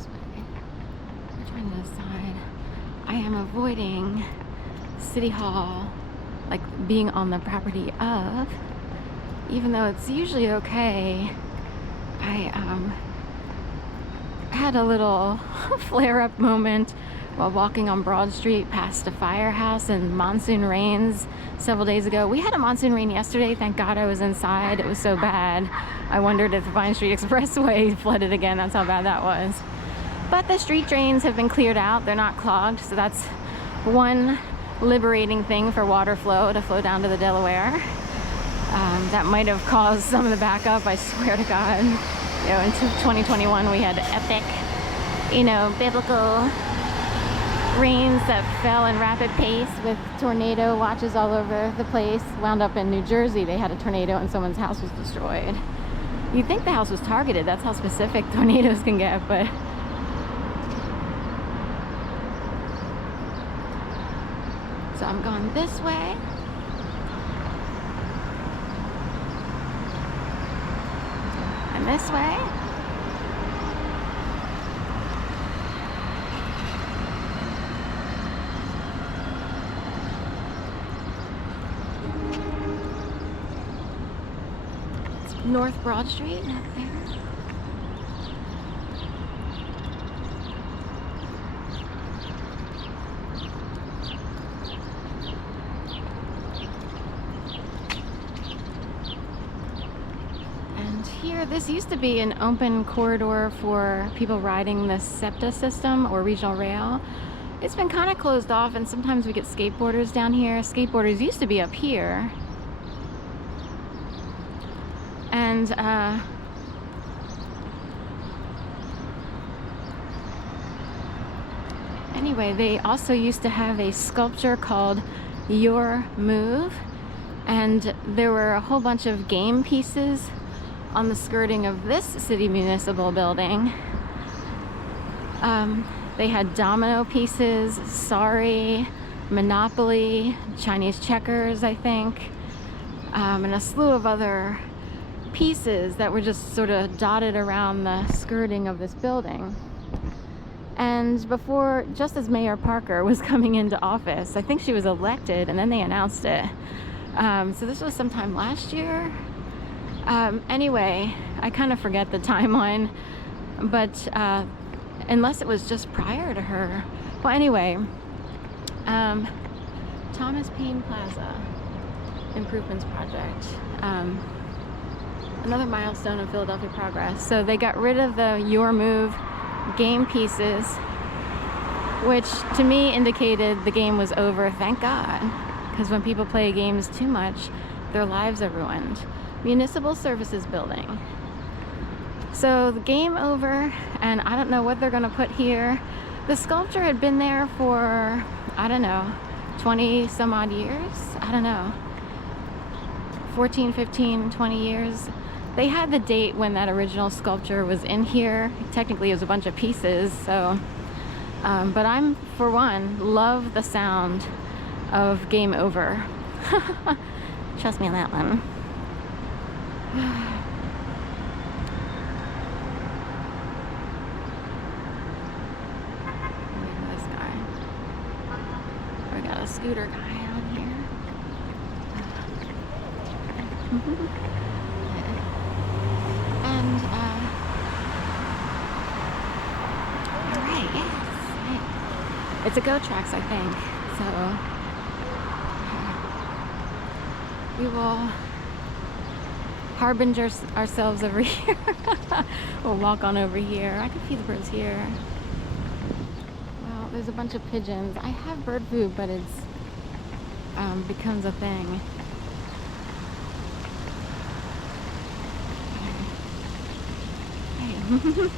this way. We're trying to decide. I am avoiding City Hall, like being on the property of, even though it's usually okay. I had a little flare-up moment while walking on Broad Street past a firehouse in monsoon rains several days ago. We had a monsoon rain yesterday. Thank God I was inside. It was so bad. I wondered if the Vine Street Expressway flooded again. That's how bad that was. But the street drains have been cleared out. They're not clogged. So that's one liberating thing for water flow to flow down to the Delaware. That might have caused some of the backup, I swear to God. You know, in 2021 we had epic, you know, biblical rains that fell in rapid pace with tornado watches all over the place. Wound up in New Jersey. They had a tornado and someone's house was destroyed. You'd think the house was targeted. That's how specific tornadoes can get, but so I'm going this way. And this way. It's North Broad Street up there. Here, this used to be an open corridor for people riding the SEPTA system or regional rail. It's been kind of closed off, and sometimes we get skateboarders down here. Skateboarders used to be up here. And anyway, they also used to have a sculpture called Your Move, and there were a whole bunch of game pieces on the skirting of this city municipal building. They had domino pieces, Sorry, Monopoly, Chinese checkers, I think, and a slew of other pieces that were just sort of dotted around the skirting of this building. And before, just as Mayor Parker was coming into office, I think she was elected and then they announced it. So this was sometime last year. Anyway, I kind of forget the timeline, but unless it was just prior to her. Well, anyway, Thomas Paine Plaza Improvements Project, another milestone in Philadelphia progress. So they got rid of the Your Move game pieces, which to me indicated the game was over, thank God, because when people play games too much, their lives are ruined. Municipal Services Building. So the game over, and I don't know what they're gonna put here. The sculpture had been there for, I don't know, 20 some odd years. I don't know, 14, 15, 20 years. They had the date when that original sculpture was in here. Technically it was a bunch of pieces, so but I'm, for one, love the sound of game over. Trust me on that one. This guy. We got a scooter guy out here. And all right, yes. It's a GO Tracks, I think. So we will harbinger ourselves over here. We'll walk on over here. I can feed the birds here. Well, there's a bunch of pigeons. I have bird food, but it's becomes a thing. Hey.